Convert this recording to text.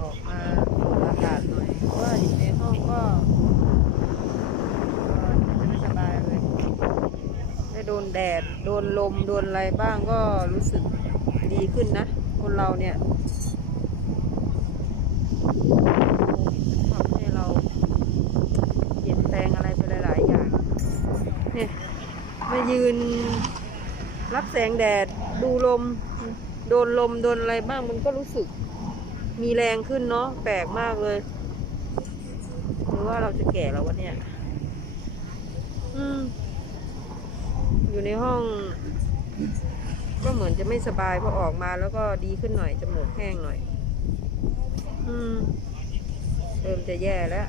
ออกมาสูดอากาศหน่อยเพราะว่าอยู่ในห้องก็ก็ไม่สบายเลยได้โดนแดด โดนลม โดนอะไรบ้างก็รู้สึกดีขึ้นนะ คนเราเนี่ยทำให้เราเปลี่ยนแปลงอะไรไปหลาย ๆ อย่าง เนี่ยมายืนรับแสงแดดดูลม โดนลม โดนอะไรบ้างมันก็รู้สึก มีแรงขึ้นเนาะแปลกมากเลยหรือว่าเราจะแก่แล้ววะเนี่ย อืม อยู่ในห้อง ก็เหมือนจะไม่สบายพอออกมาแล้วก็ดีขึ้นหน่อยจมูกแห้งหน่อย อืม เริ่มจะแย่แล้ว